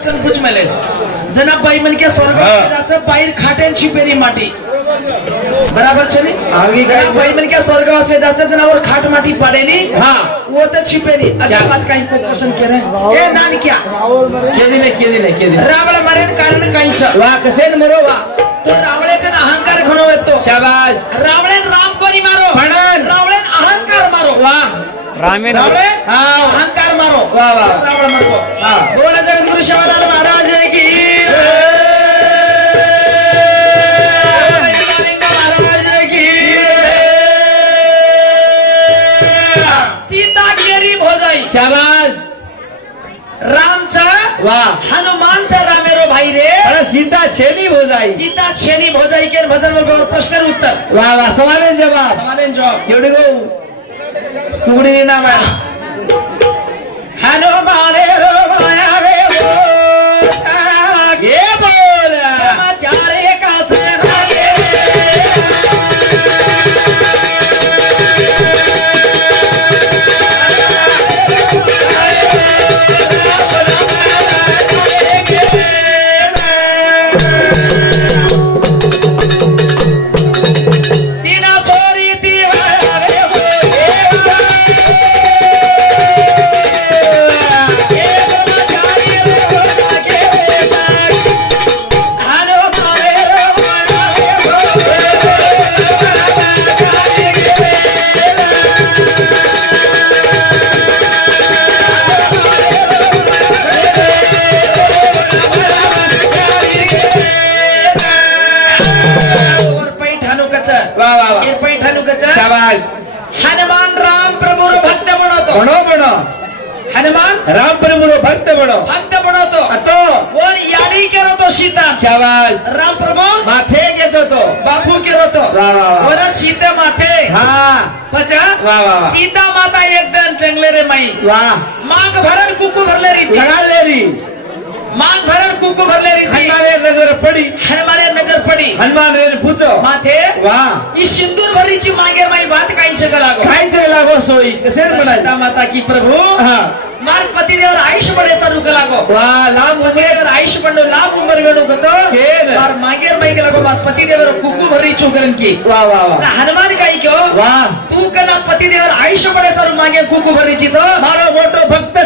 Question पूछ मेले जना बाई मन के स्वर्ग वासिदाचं बाहेर खाट्यांची पेरी माटी बराबर છે ને आगे काय बाई मन के स्वर्ग वासिदाचं जनावर खाट माटी पडेली हां वो तो छिपेली अगली बात काही को क्वेश्चन केले ए नान क्या केली रावळ मरेन कारण काहीच वा कसे मरो वा तो रावळे कन अहंकार घणो येतो शाबाश रावळेन राम कोणी मारो म्हणन रावळेन अहंकार मारो वा रामेन रावळे हां अहंकार मारो वा वा रावळ मारो हां बोला जगद्गुरु शिवालाल महाराज की शाबाश रामचा वाह हनुमानचा रामेरो भाई रे अरे सीता छेनी भोजाई के भजन वर प्रश्न उत्तर वाह वाह सवालेन जवाब एवढे गो तुगडी नाम आहे हनुमान रो माया रे ये बोल समाचार का सेना हनुमान राम प्रभु भक्त बनवतो हनुमान राम प्रभु भक्त बनवतो तो वर याडी करतो सीता शाबाश राम प्रभु माथे घेतो तो बापू करतो वर सीता माथे हां पचा वा वा सीता माता एकदम चांगले रे माई वाह माग भरल कुकू भरले री मांग भरल कुकू भरले री हमारे नजर पड़ी हनुमान रे पूछो माथे वाह ई सिंदूर भरीची मागे माई बात काही लागो सोई कसे बनाई माता की प्रभु हां मार पति देवर आयुष्य बढेचा रुक लागो वाह लांब उमरेवर आयुष्य बढो लांब उमर वेडो गतो मार मागेर मागे लागो मार पति देवर कुकू भरी चोकरन की वाह वाह वाह हनुमान काही क्यो वाह तू कना पति देवर आयुष्य बढेचा रु मागे कुकू भरीची तो मारो मोटो भक्त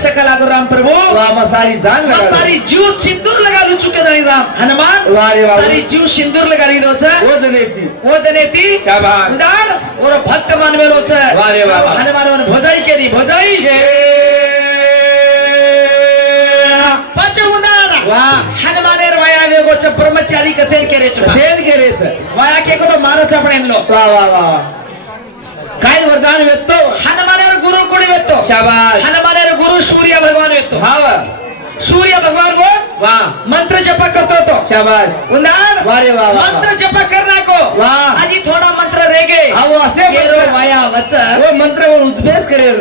छ का लागो राम प्रभु वाह मसारी जान लगा सारी जीव सिंदूर लगा लु चुके नाही राम हनुमान वाह रे वाह सारी जीव सिंदूर लगा ली दो छ वो दनेती क्या बात दान और भक्त मानवेलो छ वाह रे वाह हनुमान वन भोजाई हनुमानेर वाया वेगो छ ब्रह्मचारी कसेन केरे छ वाया के को मारो छ पण एनलो वाह वाह वाह काय वरदान वेतो हनुमानेर गुरु कोणी वेतो शाबाश हनुमानेर गुरु सूर्य भगवान वेतो हाव सूर्य भगवान वो वाह मंत्र जप करतो तो शाबाश उंदान वाह रे वाह मंत्र जप करना को वाह आजी थोड़ा मंत्र रेगे हाव असे केरो वाया वच वो मंत्र वर उद्देश करेल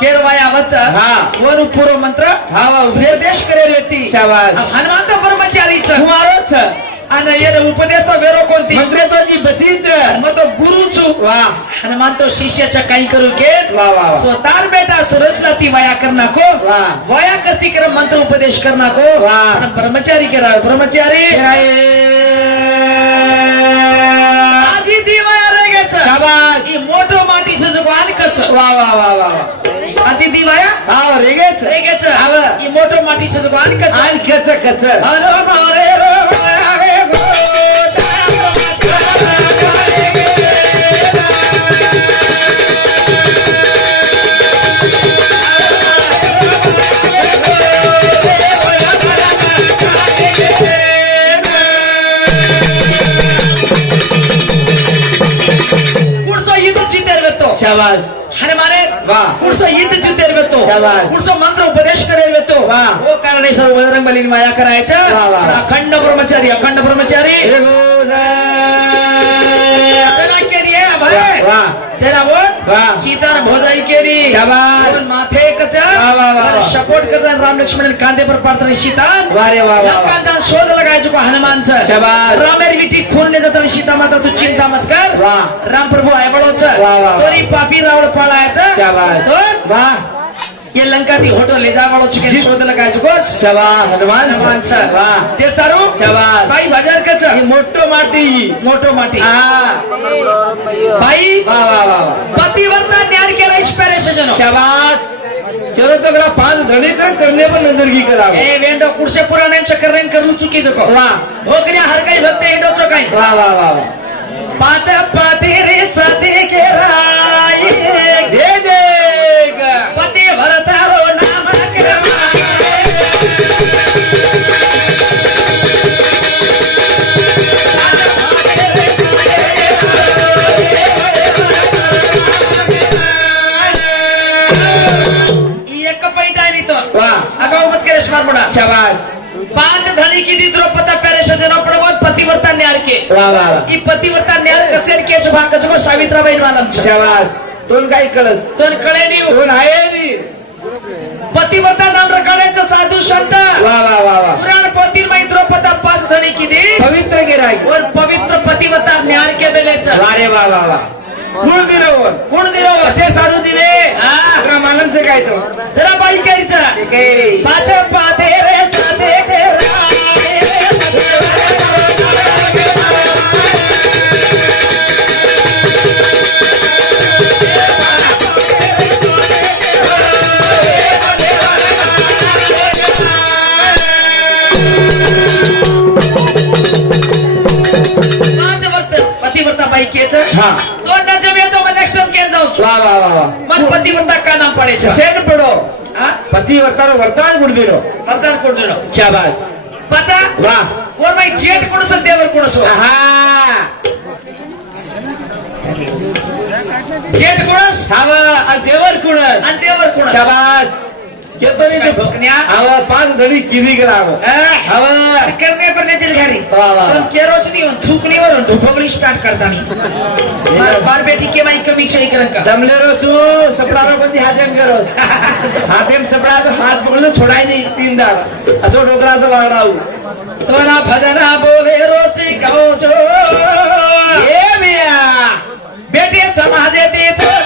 केरवाया वच हां वर पूर्व मंत्र हां उपदेश करेल व्यक्ती शाबाश हनुमान तो ब्रह्मचारी छ कुमारो छ आणि येर उपदेश तो वेरो कोणती मंत्र तो जी बचीच मग तो गुरु छु वाह हनुमान तो शिष्याचा काही करू के वाह वाह स्वतार बेटा सुरजला ती वाया करना को वाह वाया करती कर मंत्र उपदेश करना को वाह ब्रह्मचारी करा ब्रह्मचारी आजी दी वाया रेगेच शाबाश ई मोठो माटी से जुबान कच वाह वाह वाह वाह आजी दी वाया हां रेगेच हाव ई मोठो माटी से जुबान कच आन कच हनो मारे रो शाबाश हनुमाने वाह पुरुष युद्ध जितेल वेतो पुरुष मंत्र उपदेश करेल वेतो वो कारणेश्वर बजरंग बलीन माया करायचं अखंड ब्रह्मचारी जरा वो सीता भोजाई केरी माथे कचा सपोर्ट करता राम लक्ष्मण कांदे पर पाडताना सीता लंकाचा शोध लगायचो का हनुमान रामेर विटी खून जाता सीता माता तू चिंता मत कर राम प्रभु आहे बळोच तोरी पापी रावळ पाळायचं ये लंका दी होटल ले जा वालो चिकन शोध लगाय छु कोस शाबाश हनुमान हनुमान छ वाह ते सारू शाबाश भाई बाजार के छ ये मोटो माटी हाँ भाई वाह वाह वाह पतिव्रता न्यार के इंस्पिरेशन जनो शाबाश चलो तो बड़ा 5 धड़ी कर करने पर नजर की करा ए वेंडो कुर्से पुराणे चक्कर रेन करू चुकी जको वाह भोकरिया हर कई भक्ते इंडो चोकाई वाह वाह वाह पांच पति रे सती के राई दे देगा पति भरतारो नाम के ये कपैटा नहीं तो वाह अगाऊ मत करे स्मार बड़ा शाबाश 5 धनी की दी द्रौपदा पहले सजना पड़ो पतिव्रता न्यार के वाह वाह ई पतिव्रता न्यार कसेर के भाग जको सावित्राबाई मानम छ शाबाश दोन काय कळस तो कळे नी दोन आहे नी पतिव्रता नाम रखण्याचं साधू संत वाह वाह वाह वाह पुराण पोथी में द्रौपदा 5 धनी की दी पवित्र गिराई और पवित्र पतिव्रता न्यार के बेलेच वारे वाह वाह वाह गुण दिरोवर गुण दिलो असे साधू दिले हा तुला मानन से काय तो जरा बाई कायचा ठीक आहे पाच पाते रे साधे के पतिव्रता बाई केच हाँ तो न जमे तो मैं लक्षण के जाऊं वाह वाह वाह वाह मन पतिव्रता का नाम पड़े छ सेट पडो हां पति वर्तान गुण दिरो वर्तन कोण दिलो शाबाश पचा वाह और मैं जेठ कोण स देवर कोण सो हा जेठ कोण हावा देवर कुण आणि देवर कोण शाबाश येतो काय नाही भोकन्या हावा 5 धडी किरी करावं हावा करने पर नहीं घरी वाह, वाह। पण केरोसिनी और थूकनी और ढोपगली स्टार्ट करता नहीं बार बेटी के माई कमी सही करन का जमलेरो छु सपडारो बंदी हातेम करो हातेम सपडा तो हात पकडून छोडाय नाही 3 दार असो डोकराचं वागडाऊ तोरा भजना बोले रोसी गाओ जो ए मिया बेटी समाजे दे तो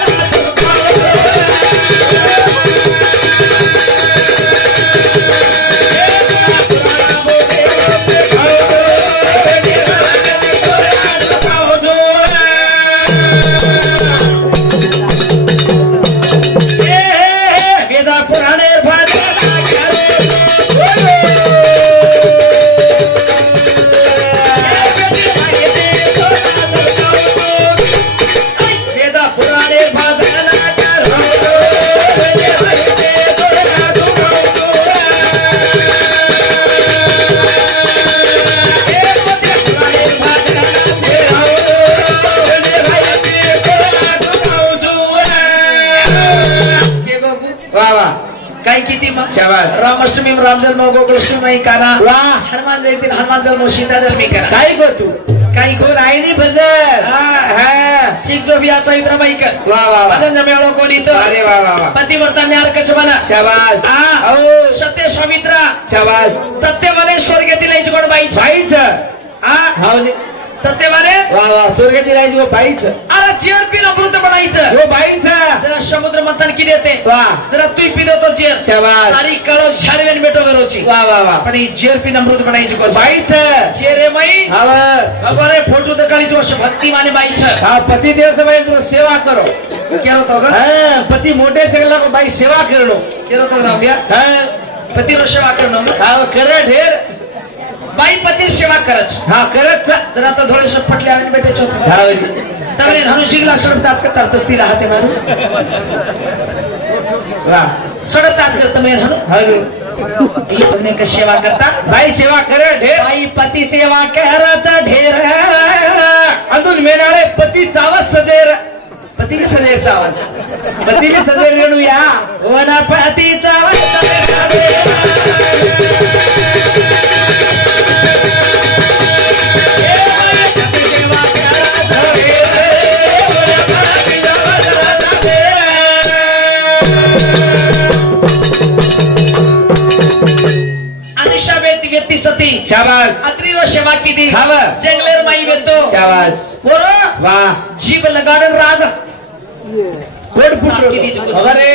काय किती मग शाबास रामाष्टमी राम जन्म गोकुळाष्टमी करा वाह हनुमान जयंती हनुमान जन्म सीता जन्मी करा काय गो तू काही कोण आहे नी भजन हा शिख जो भी असा इतर बाई कर वाह वाह वाह भजन जमेळो कोणी तो अरे वाह वाह वाह पतिव्रता न्यार कच बना शाबास हा ओ सत्य सावित्रा शाबास सत्यवाने स्वर्गातील यायची कोण बाईच बाईच हा हाव सत्यवाने वाह वाह स्वर्गाची राहायची वो बाईच अरे जेर पिला अमृत बनायचं वो बाईच जरा समुद्र मंथन की देते वाह जरा तू पिदो तो जेर शाबास सारी काळो झारवेन बेटो करोची वाह वाह वाह पण ही जेर पिन अमृत बनायची कोण बाईच जेर रे माई हाव भगवान फोटो दकाळीच वर्ष भक्ती माने बाईच हा पति देव से भाई सेवा करो केरो तो ग हा पति मोठे सगळा को बाई सेवा करो केरो तो रामया हा पती रो सेवा करणं हाव कर ढेर बाई पती सेवा करच हा करत जरा तो थोडे फटले आणि बेटे चोत हाव तमने हनु शिगला सडत तास करता तस्ती राहते मारू वाह सडत तास करता मैं हनु हाव ये बने का सेवा करता बाई सेवा कर ढेर बाई पती सेवा करच ढेर अजून मेनाळे पती चावत सदेर पती के सदेर चावत पती के सदेर रेणू या वना पती चावत व्यक्ती सती शाबास अत्रीरो सेवा की दी हाव जंगलेर माई वेतो शाबास पोरो वाह जीव लगाडन राग कोड सापकी दी फुटलो जगत. अरे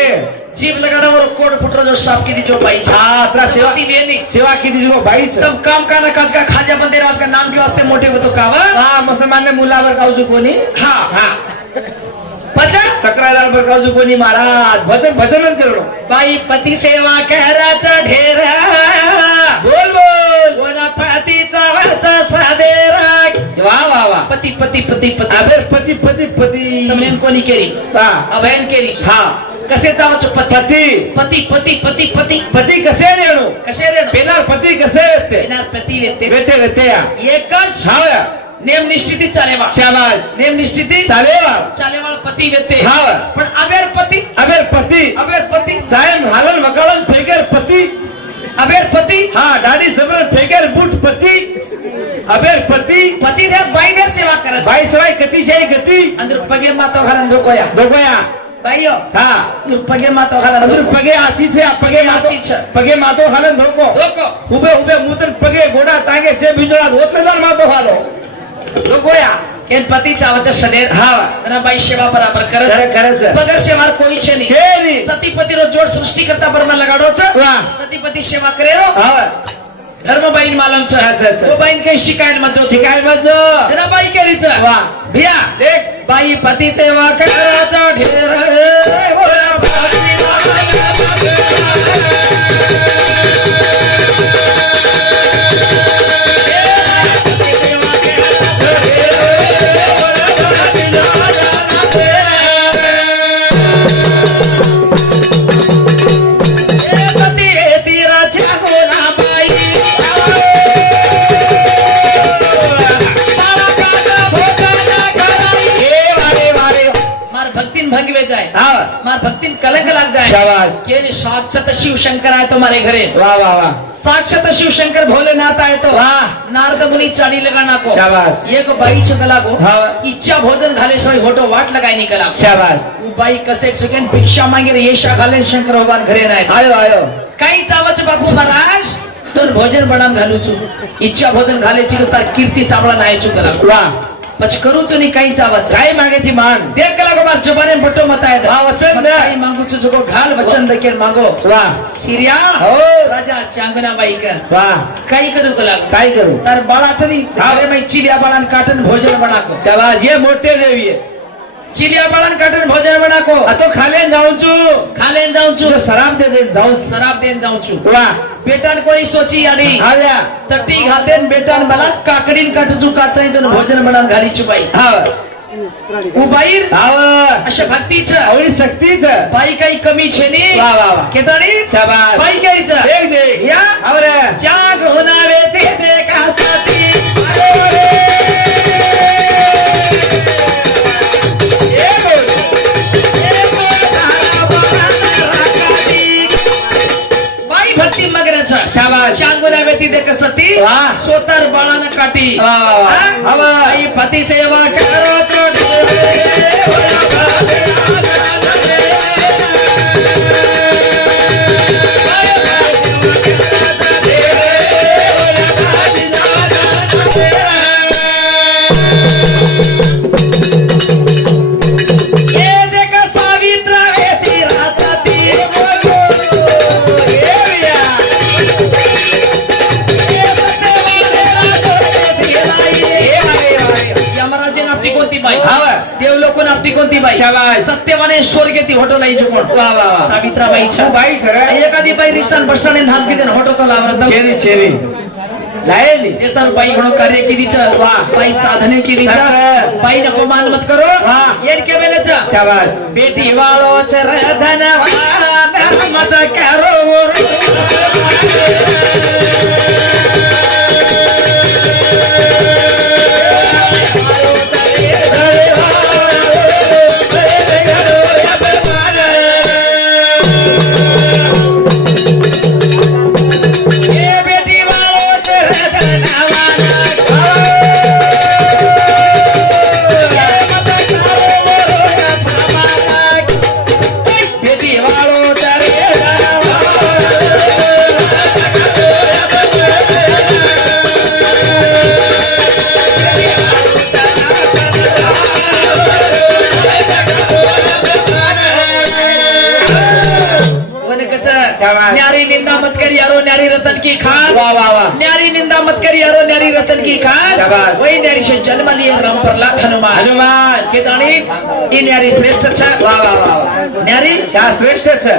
जीभ लगाडावर कोड फुटरो जो साप की जो बाई हा त्रा सेवा ती बेनी सेवा किती जो बाईच तब काम का काज का खाजा बंदे राज का नाम के वास्ते मोटे होतो कावा हा मुसलमान ने मुलावर कावजू कोणी हा हा पचा सक्रादार बर कावजू कोणी महाराज भजनच करो बाई पती सेवा कराचा ढेर बोल बोल कोणा पतीचा वरचा सादेरा वा वा वा पती पती पती पती अबे पती पती पती तमने कोणी केली हा अभयन केली हा कसे जावचं पती पती पती पती पती पती पती कसे रेणू कसे रे पेनार पती कसे येते बिना पती वेते वेते वेते या एकच हा या नेम निश्चिती चालेवा शाबाश नेम निश्चिती चालेवा चालेवाळ पती वेते हा पण अबेर पती अबे पती जायन हालन मकालन फेकर पती अबेर पती हा दाढी सबरन फेकर बूट पती अबेर पती पती द्या बाई द्या सेवा करत बाई सवाई कती शे गती अंदर पगे मातो घालन धोकोया दोगोया बाईयो हा अंदर पगे मातो घालन अंदर धोको पगे आची से पगे मातो हालन धोको धोको उबे उबे मुतर पगे गोडा तांगे से बिंदोळा होतदार मातो हालो दोगोया एन पती चावचं शनेर हा आणि बाई सेवा बराबर करत करच बगर सेवार कोई छे नहीं छेनी सतीपति रो जोड़ सृष्टि करता बरमा लगाडो छ वाह सतीपति सेवा करे रो हा धर्म बाईन मालम छ अच्छा. वो बाईन काही शिकायत मत जो शिकाय मत जो जरा बाई केली छ वाह भिया देख बाई पती सेवा कराचा ढेर होया पती भंगवे जाए हा मार भक्ति कलंक लग जाए शाबाश के साक्षात शिव शंकर आए तुम्हारे घरे वाह वाह वाह साक्षात शिव शंकर भोलेनाथ आए तो वाह नारद मुनि चाड़ी लगाना को शाबाश एक बाई छगला को हाँ इच्छा भोजन घाले सवय होटो वाट लगाई निकला शाबाश वो बाई कसे सेकंड भिक्षा मांगे रे येशा घाले शंकर भगवान घरे नाही आयो आयो काही चावच बापू महाराज तर भोजन बनान घालू छु इच्छा भोजन घाले चिकस्तार कीर्ती साबळा नाही छु करा वाह પછી કરું છું ની કઈ ચાવત काय मागेची मान देख कला को बात जबाने बट्टो मताए दे हाँ, वचन दे. कई मांगू छु जो घाल वचन दे के मांगो वाह सिरिया हो राजा चांगना बाई का वाह काही करू कला काय करू तार बाळाचं नी हाँ. घरे में चिलिया बाळान काटन भोजन बनाको शाबाश ये मोठे देवी आहे चिलिया बाळान काटन भोजन बनाको आता खाले जाऊन छु खालेन जाऊं छु जो शराब दे दे जाऊन शराब देन जाऊं छु वाह बेटान कोई सोची आडी आल्या तट्टी घालतेन बेटान बला काकडीन काटचू काटताय दोन भोजन बनान घाली छु बाई हा उबाईर आव अशा भक्तीच आवडी सक्तीच बाई काही कमी छे नी वाह वाह वाह केताणी शाबाश बाई काहीच देख देख या आवरे जाग होणारे ते देखासाठी ये बोल बाई भक्ती मगराचा शाबाश चांगुल्या व्यती देखसती वाह. स्वतर बाळान काटी वाह, वाह, वाह. हा? हवा. बाई पती सेवा करो देवलोकून आपली कोणती बाई शाबाश. सत्यवाने स्वर्गे ती होटो लाईची कोण वाह वाह वाह सावित्राबाई तू बाई सर एखादी बाई रिक्षान बस स्टँड धास घेते होटो तो लावरत चेरी चेरी लायली जे सर बाई म्हणून कार्य केलीच वाह. बाई साधने केलीच सर. बाई नको मान मत करो वाह. येर के बेलेच शाबाश बेटी वाळो चर धनवान मत करो वाह वाह वाह न्यारी निंदा मत करी यारो न्यारी रतन की खान शाबाश। वही न्यारी से जन्म लिए राम प्रहलाद हनुमान हनुमान के दाणी ई न्यारी श्रेष्ठ छ वाह वाह वाह न्यारी क्या श्रेष्ठ छ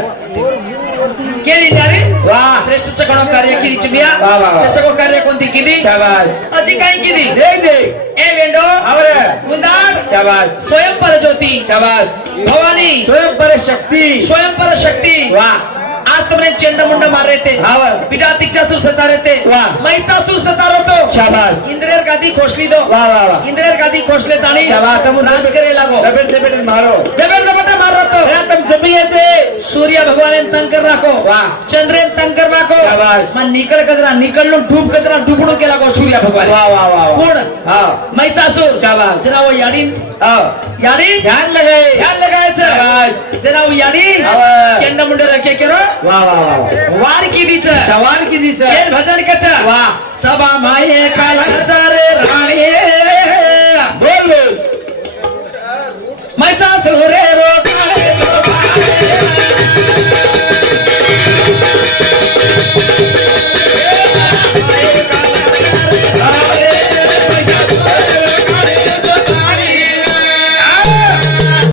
केली न्यारी वाह श्रेष्ठ छ कोण कार्य केली चिमिया वाह, वाह, वाह. त्याचं कार्य कोणती केली शाबाश अजी काय केली देख देख ए वेंडो और मुंदार शाबाश स्वयंपर ज्योती शाबाश भवानी स्वयं पर शक्ति स्वयंपर शक्ती वाह आज तुमने चेंडा मुंडा मार रहे थे हाँ। पिटातिक्षासुर सता रहे थे वाह। महिषासुर सता रहे तो शाबाश इंद्रेर गादी खोसली दो वाह वाह वाह इंद्रेर गादी खोसले ताणी क्या बात है नाच करे लागो लपेट लपेट मारो बेबेर दबटा मार रहा तो अरे तुम जमी येते सूर्य भगवान तंग कर नाखो वाह चंद्रेन तंग कर नाखो शाबाश मग निकळ कचरा निकळलो डूब कचरा डुबडू केला गो सूर्य भगवान वाह वाह वाह वाह कोण हाँ महिषासुर शाबाश जरा वो याडी हाँ याडी ध्यान लगे ध्यान लगायचं शाबाश जरा वो याडी हाँ। चेंडा मुंडे रखे केरो वाह वाह वाह वार कितीच सवाल किती भजन कच वाह सभा माये काला रे राणी